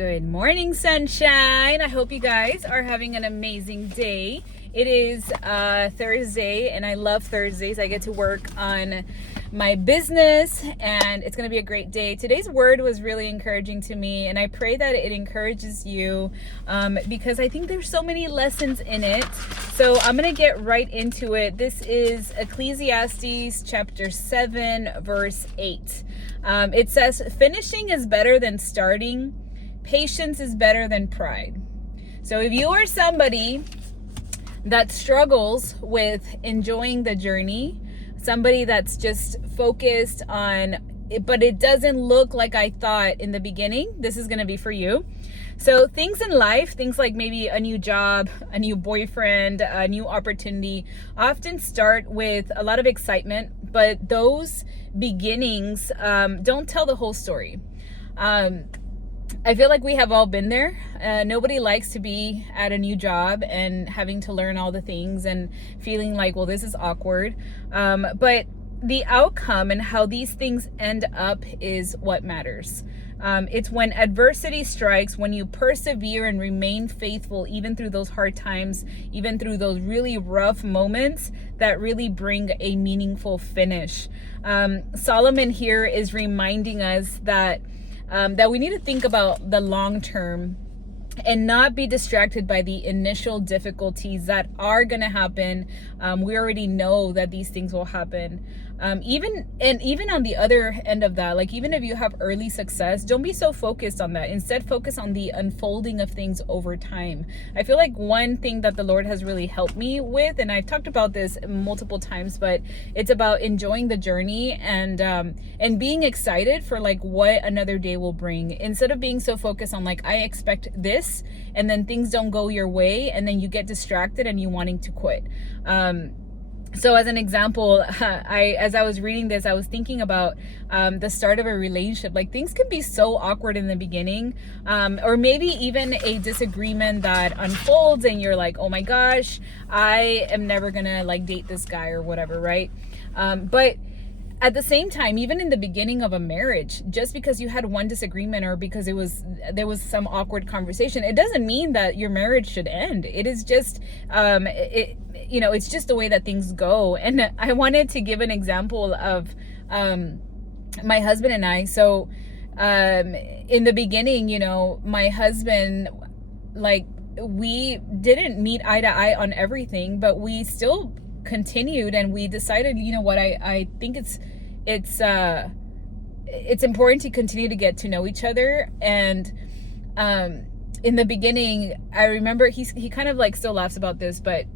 Good morning, sunshine. I hope you guys are having an amazing day. It is Thursday, and I love Thursdays. I get to work on my business, and it's going to be a great day. Today's word was really encouraging to me, and I pray that it encourages you because I think there's so many lessons in it. So I'm going to get right into it. This is Ecclesiastes chapter 7, verse 8. It says, finishing is better than starting. Patience is better than pride. So if you are somebody that struggles with enjoying the journey, somebody that's just focused on it, but it doesn't look like I thought in the beginning, this is going to be for you. So things in life, things like maybe a new job, a new boyfriend, a new opportunity, often start with a lot of excitement, but those beginnings don't tell the whole story. I feel like we have all been there. Nobody likes to be at a new job and having to learn all the things and feeling like, well, this is awkward. But the outcome and how these things end up is what matters. It's when adversity strikes, when you persevere and remain faithful, even through those hard times, even through those really rough moments, that really bring a meaningful finish. Solomon here is reminding us that we need to think about the long term and not be distracted by the initial difficulties that are going to happen. We already know that these things will happen. Even on the other end of that, like even if you have early success, don't be so focused on that. Instead, focus on the unfolding of things over time. I feel like one thing that the Lord has really helped me with, and I've talked about this multiple times, but it's about enjoying the journey and being excited for like what another day will bring. Instead of being so focused on like, I expect this, and then things don't go your way, and then you get distracted and you wanting to quit. So as an example, as I was reading this, I was thinking about the start of a relationship. Like things can be so awkward in the beginning, or maybe even a disagreement that unfolds and you're like, oh my gosh, I am never gonna like date this guy or whatever, right? But at the same time, even in the beginning of a marriage, just because you had one disagreement or because there was some awkward conversation, it doesn't mean that your marriage should end. It is just it's just the way that things go. And I wanted to give an example of my husband and I. So in the beginning, my husband, like, we didn't meet eye to eye on everything, but we still continued, and we decided, you know what, I think it's important to continue to get to know each other. And in the beginning, I remember he kind of like still laughs about this, but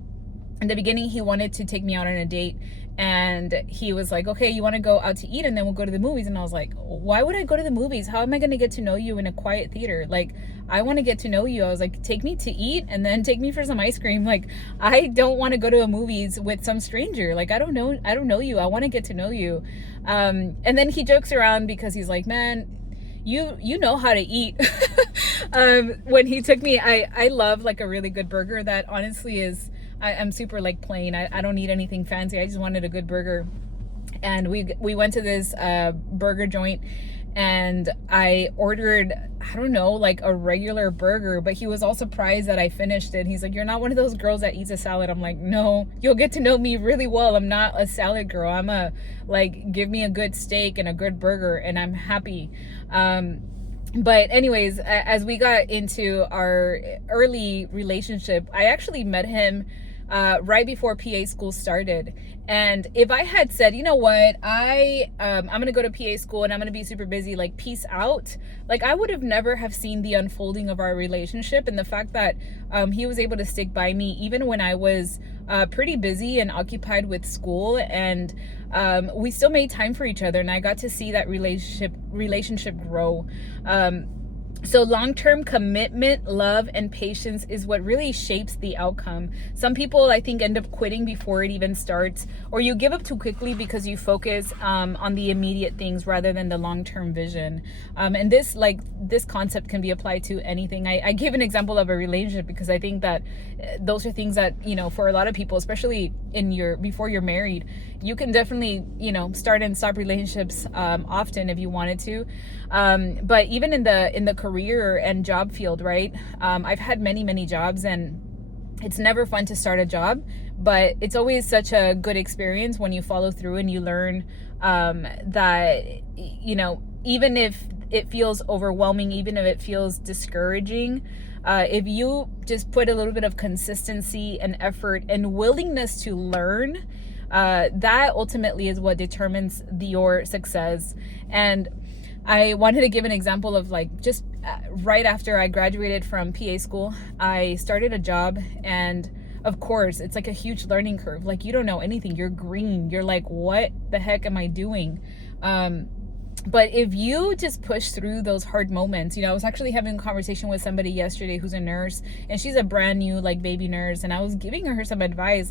in the beginning he wanted to take me out on a date, and he was like, okay, you want to go out to eat and then we'll go to the movies. And I was like, why would I go to the movies? How am I going to get to know you in a quiet theater? Like, I want to get to know you. I was like, take me to eat and then take me for some ice cream. Like, I don't want to go to a movies with some stranger. Like, I don't know you. I want to get to know you. And then he jokes around because he's like, man, you know how to eat. When he took me, I love like a really good burger that honestly is, I'm super like plain. I don't need anything fancy. I just wanted a good burger. And we went to this burger joint, and I ordered, I don't know, like a regular burger, but he was all surprised that I finished it. He's like, you're not one of those girls that eats a salad. I'm like, no, you'll get to know me really well. I'm not a salad girl. I'm give me a good steak and a good burger and I'm happy. But anyways, as we got into our early relationship, I actually met him right before PA school started. And if I had said, you know what, I'm gonna go to PA school and I'm gonna be super busy, like peace out, like I would have never have seen the unfolding of our relationship. And the fact that he was able to stick by me even when I was pretty busy and occupied with school, and we still made time for each other, and I got to see that relationship grow. So long-term commitment, love, and patience is what really shapes the outcome. Some people, I think, end up quitting before it even starts, or you give up too quickly because you focus on the immediate things rather than the long-term vision. And this concept can be applied to anything. I give an example of a relationship because I think that those are things that, for a lot of people, especially before you're married, You can definitely, start and stop relationships often if you wanted to. But even in the career and job field, right? I've had many jobs, and it's never fun to start a job, but it's always such a good experience when you follow through and you learn that, even if it feels overwhelming, even if it feels discouraging, if you just put a little bit of consistency and effort and willingness to learn, that ultimately is what determines your success. And I wanted to give an example of just right after I graduated from PA school, I started a job, and of course it's like a huge learning curve. Like, you don't know anything. You're green. You're like, what the heck am I doing? But if you just push through those hard moments, I was actually having a conversation with somebody yesterday who's a nurse, and she's a brand new baby nurse, and I was giving her some advice,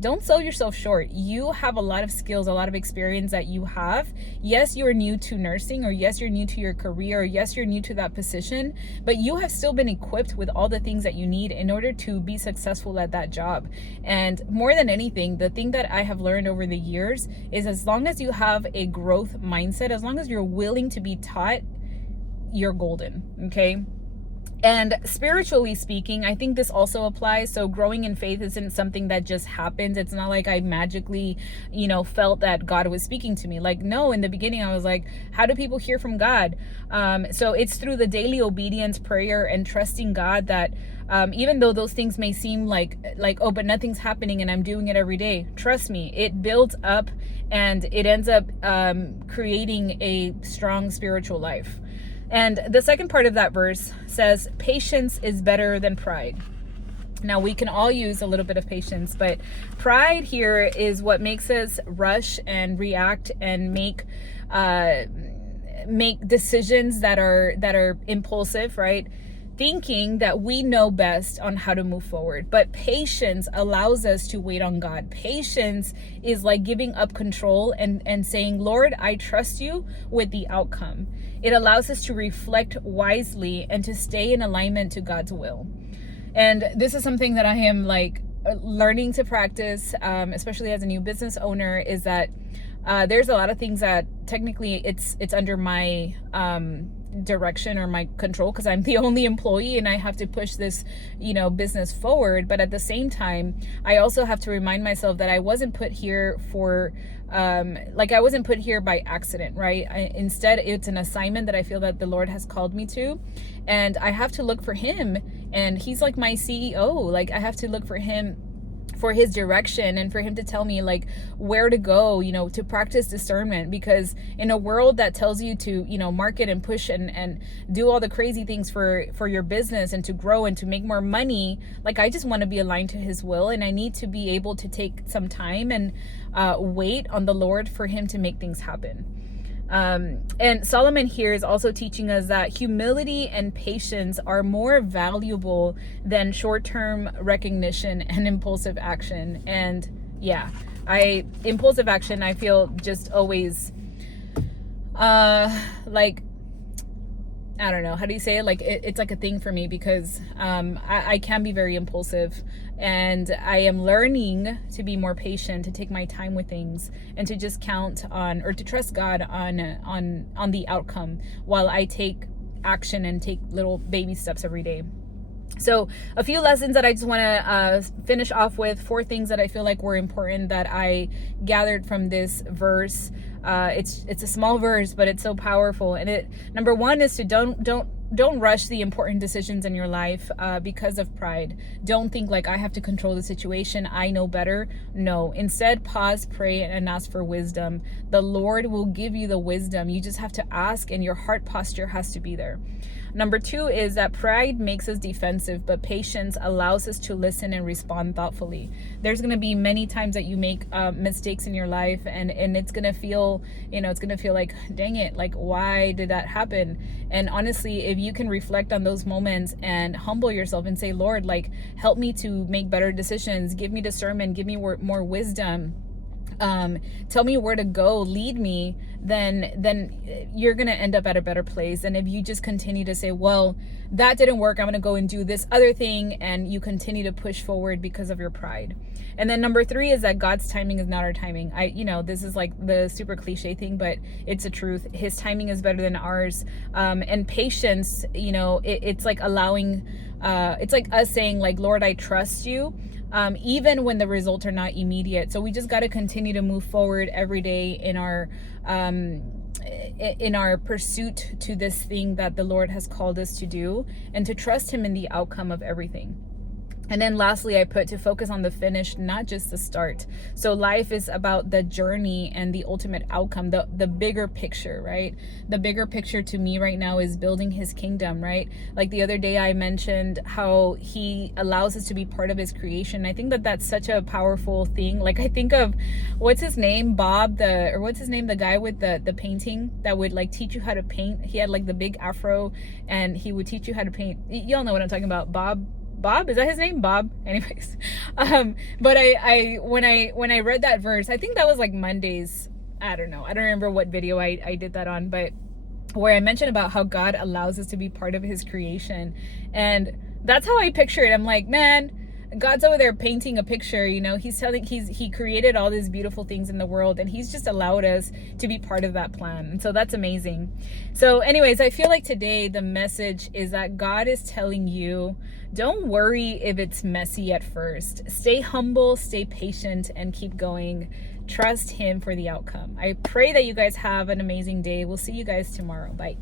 don't sell yourself short. You have a lot of skills, a lot of experience that you have. Yes, you're new to nursing, or yes, you're new to your career, or yes, you're new to that position, but you have still been equipped with all the things that you need in order to be successful at that job. And more than anything, the thing that I have learned over the years is, as long as you have a growth mindset, as long as you're willing to be taught, you're golden. Okay. And spiritually speaking, I think this also applies. So growing in faith isn't something that just happens. It's not like I magically, felt that God was speaking to me. No, in the beginning, I was like, how do people hear from God? So it's through the daily obedience, prayer, and trusting God that even though those things may seem like, oh, but nothing's happening and I'm doing it every day. Trust me, it builds up and it ends up creating a strong spiritual life. And the second part of that verse says, patience is better than pride. Now, we can all use a little bit of patience, but pride here is what makes us rush and react and make decisions that are impulsive, right? Thinking that we know best on how to move forward. But patience allows us to wait on God. Patience is like giving up control and saying, Lord, I trust you with the outcome. It allows us to reflect wisely and to stay in alignment to God's will. And this is something that I am learning to practice, especially as a new business owner, is that there's a lot of things that technically it's under my direction or my control, because I'm the only employee and I have to push this business forward. But at the same time, I also have to remind myself that I wasn't put here for I wasn't put here by accident, right? Instead, it's an assignment that I feel that the Lord has called me to, and I have to look for him, and he's like my CEO. I have to look for him for his direction and for him to tell me where to go, to practice discernment. Because in a world that tells you to, market and push and do all the crazy things for your business and to grow and to make more money, I just want to be aligned to his will, and I need to be able to take some time and wait on the Lord for him to make things happen. And Solomon here is also teaching us that humility and patience are more valuable than short-term recognition and impulsive action. And yeah, impulsive action, I feel just always, I don't know, how do you say it? It's like a thing for me, because I can be very impulsive, and I am learning to be more patient, to take my time with things, and to just count on, or to trust God on the outcome while I take action and take little baby steps every day. So a few lessons that I just want to finish off with, 4 things that I feel like were important that I gathered from this verse. It's a small verse, but it's so powerful. And number 1 is to don't rush the important decisions in your life because of pride. Don't think I have to control the situation, I know better. No, instead pause, pray, and ask for wisdom. The Lord will give you the wisdom. You just have to ask, and your heart posture has to be there. Number 2 is that pride makes us defensive, but patience allows us to listen and respond thoughtfully. There's going to be many times that you make mistakes in your life, and it's going to feel, it's going to feel like, dang it, why did that happen? And honestly, if you can reflect on those moments and humble yourself and say, Lord, help me to make better decisions, give me discernment, give me more wisdom, tell me where to go, lead me, then you're going to end up at a better place. And if you just continue to say, well, that didn't work, I'm going to go and do this other thing, and you continue to push forward because of your pride. And then number 3 is that God's timing is not our timing. This is like the super cliche thing, but it's a truth. His timing is better than ours. And patience, it's like allowing, it's like us saying like, Lord, I trust you. Even when the results are not immediate. So we just got to continue to move forward every day in our pursuit to this thing that the Lord has called us to do, and to trust him in the outcome of everything. And then lastly, I put to focus on the finish, not just the start. So life is about the journey and the ultimate outcome, the bigger picture, right? The bigger picture to me right now is building his kingdom, right? Like the other day I mentioned how he allows us to be part of his creation. I think that that's such a powerful thing. Like I think of, what's his name? The guy with the painting that would like teach you how to paint. He had like the big afro and he would teach you how to paint. Y'all know what I'm talking about. Bob, is that his name? Bob? Anyways. But when I read that verse, I think that was like Monday's, I don't remember what video I did that on, but where I mentioned about how God allows us to be part of his creation. And that's how I picture it. I'm like, man, God's over there painting a picture, he created all these beautiful things in the world, and he's just allowed us to be part of that plan. And so that's amazing. So anyways, I feel like today the message is that God is telling you, don't worry if it's messy at first. Stay humble, stay patient, and keep going. Trust him for the outcome. I pray that you guys have an amazing day. We'll see you guys tomorrow. Bye.